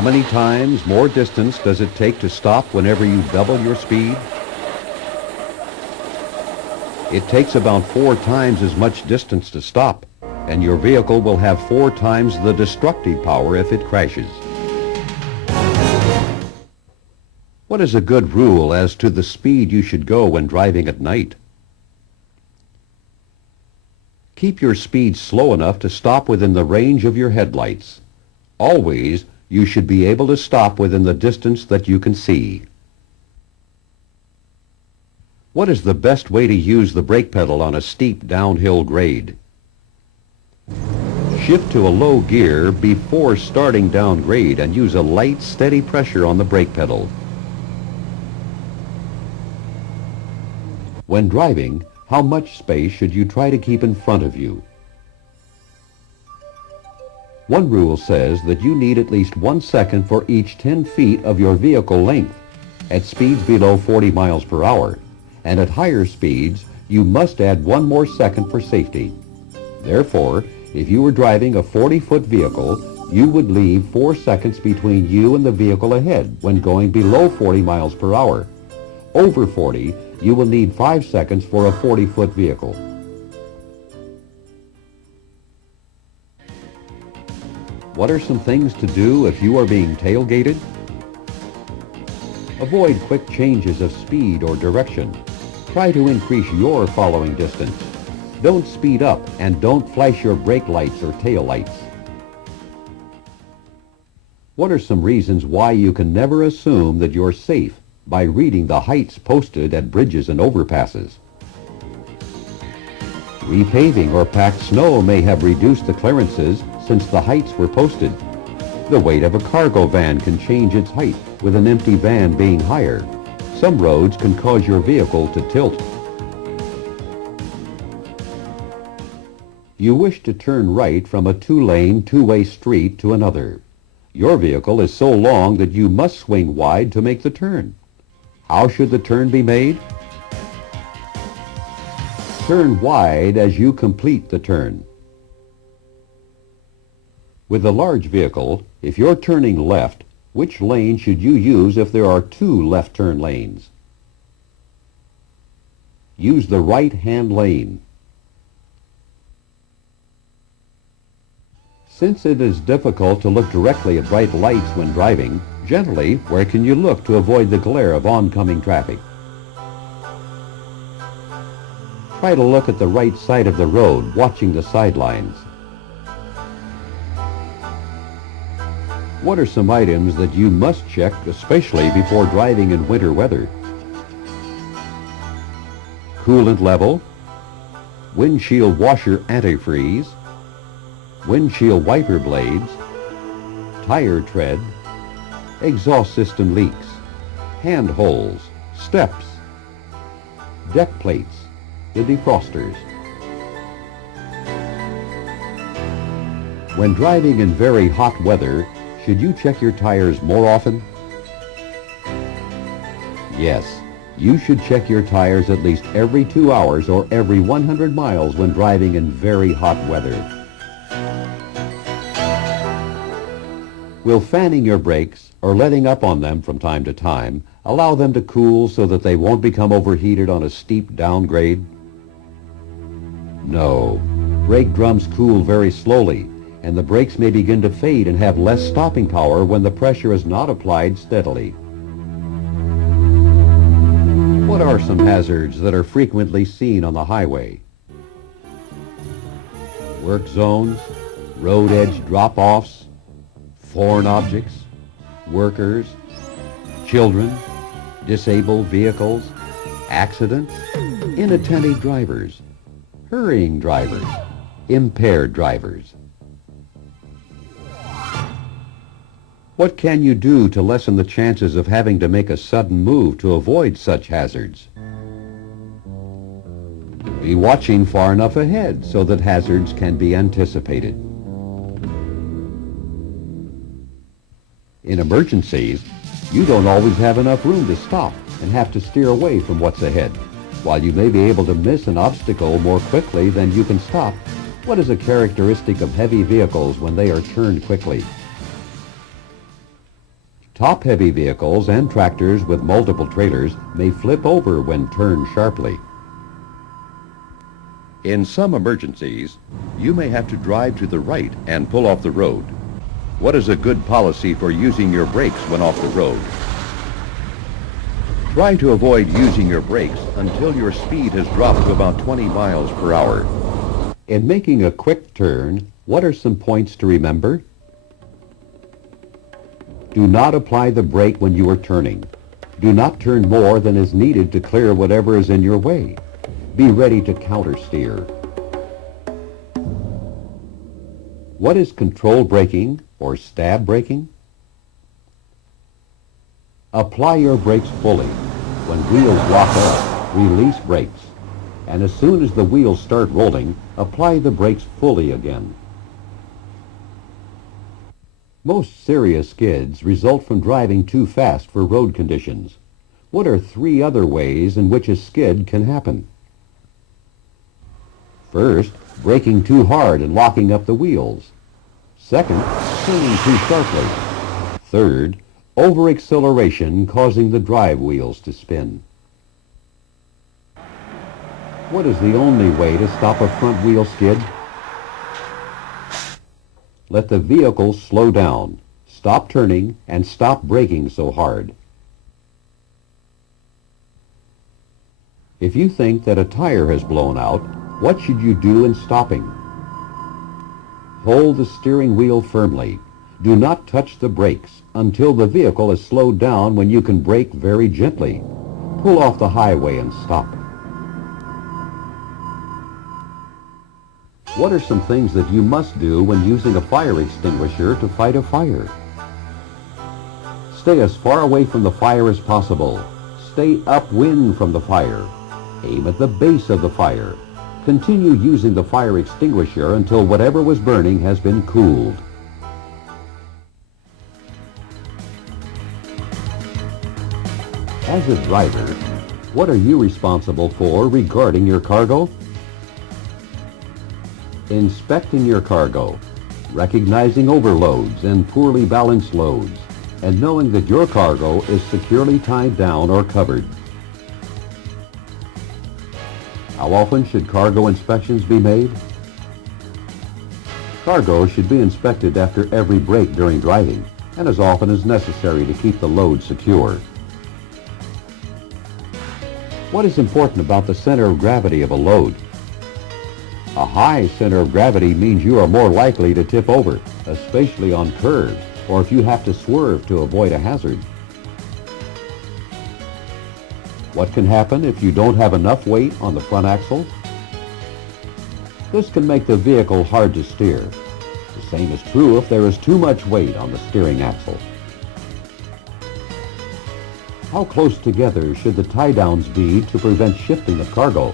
How many times more distance does it take to stop whenever you double your speed? It takes about 4 times as much distance to stop, and your vehicle will have 4 times the destructive power if it crashes. What is a good rule as to the speed you should go when driving at night? Keep your speed slow enough to stop within the range of your headlights. Always, you should be able to stop within the distance that you can see. What is the best way to use the brake pedal on a steep downhill grade? Shift to a low gear before starting down grade and use a light, steady pressure on the brake pedal. When driving, how much space should you try to keep in front of you? One rule says that you need at least 1 second for each 10 feet of your vehicle length at speeds below 40 miles per hour, and at higher speeds, you must add 1 more second for safety. Therefore, if you were driving a 40-foot vehicle, you would leave 4 seconds between you and the vehicle ahead when going below 40 miles per hour. Over 40, you will need 5 seconds for a 40-foot vehicle. What are some things to do if you are being tailgated? Avoid quick changes of speed or direction. Try to increase your following distance. Don't speed up and don't flash your brake lights or tail lights. What are some reasons why you can never assume that you're safe by reading the heights posted at bridges and overpasses? Repaving or packed snow may have reduced the clearances since the heights were posted. The weight of a cargo van can change its height with an empty van being higher. Some roads can cause your vehicle to tilt. You wish to turn right from a 2-lane, two-way street to another. Your vehicle is so long that you must swing wide to make the turn. How should the turn be made? Turn wide as you complete the turn. With a large vehicle, if you're turning left, which lane should you use if there are 2 left turn lanes? Use the right-hand lane. Since it is difficult to look directly at bright lights when driving, generally, where can you look to avoid the glare of oncoming traffic? Try to look at the right side of the road, watching the sidelines. What are some items that you must check, especially before driving in winter weather? Coolant level, windshield washer antifreeze, windshield wiper blades, tire tread, exhaust system leaks, hand holes, steps, deck plates, the defrosters. When driving in very hot weather, should you check your tires more often? Yes, you should check your tires at least every 2 hours or every 100 miles when driving in very hot weather. Will fanning your brakes or letting up on them from time to time allow them to cool so that they won't become overheated on a steep downgrade? No. Brake drums cool very slowly, and the brakes may begin to fade and have less stopping power when the pressure is not applied steadily. What are some hazards that are frequently seen on the highway? Work zones, road edge drop-offs, foreign objects, workers, children, disabled vehicles, accidents, inattentive drivers, hurrying drivers, impaired drivers. What can you do to lessen the chances of having to make a sudden move to avoid such hazards? Be watching far enough ahead so that hazards can be anticipated. In emergencies, you don't always have enough room to stop and have to steer away from what's ahead. While you may be able to miss an obstacle more quickly than you can stop, what is a characteristic of heavy vehicles when they are turned quickly? Top-heavy vehicles and tractors with multiple trailers may flip over when turned sharply. In some emergencies, you may have to drive to the right and pull off the road. What is a good policy for using your brakes when off the road? Try to avoid using your brakes until your speed has dropped to about 20 miles per hour. In making a quick turn, what are some points to remember? Do not apply the brake when you are turning. Do not turn more than is needed to clear whatever is in your way. Be ready to countersteer. What is control braking or stab braking? Apply your brakes fully. When wheels lock up, release brakes. And as soon as the wheels start rolling, apply the brakes fully again. Most serious skids result from driving too fast for road conditions. What are 3 other ways in which a skid can happen? First, braking too hard and locking up the wheels. Second, turning too sharply. Third, over-acceleration causing the drive wheels to spin. What is the only way to stop a front wheel skid? Let the vehicle slow down, stop turning, and stop braking so hard. If you think that a tire has blown out, what should you do in stopping? Hold the steering wheel firmly. Do not touch the brakes until the vehicle is slowed down when you can brake very gently. Pull off the highway and stop. What are some things that you must do when using a fire extinguisher to fight a fire? Stay as far away from the fire as possible. Stay upwind from the fire. Aim at the base of the fire. Continue using the fire extinguisher until whatever was burning has been cooled. As a driver, what are you responsible for regarding your cargo? Inspecting your cargo, recognizing overloads and poorly balanced loads, and knowing that your cargo is securely tied down or covered. How often should cargo inspections be made? Cargo should be inspected after every break during driving and as often as necessary to keep the load secure. What is important about the center of gravity of a load? A high center of gravity means you are more likely to tip over, especially on curves or if you have to swerve to avoid a hazard. What can happen if you don't have enough weight on the front axle? This can make the vehicle hard to steer. The same is true if there is too much weight on the steering axle. How close together should the tie-downs be to prevent shifting of cargo?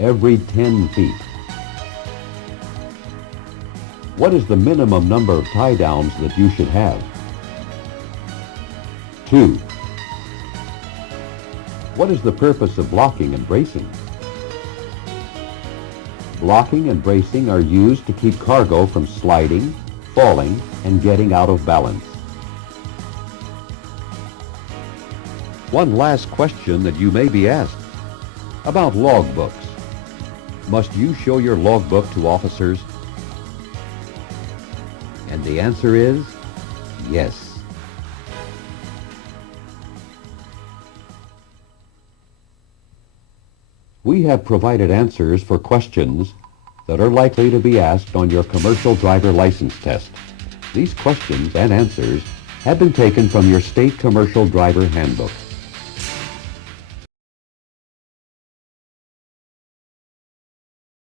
Every 10 feet. What is the minimum number of tie-downs that you should have? 2. What is the purpose of blocking and bracing? Blocking and bracing are used to keep cargo from sliding, falling, and getting out of balance. One last question that you may be asked about logbooks. Must you show your logbook to officers? And the answer is yes. We have provided answers for questions that are likely to be asked on your commercial driver license test. These questions and answers have been taken from your state commercial driver handbook.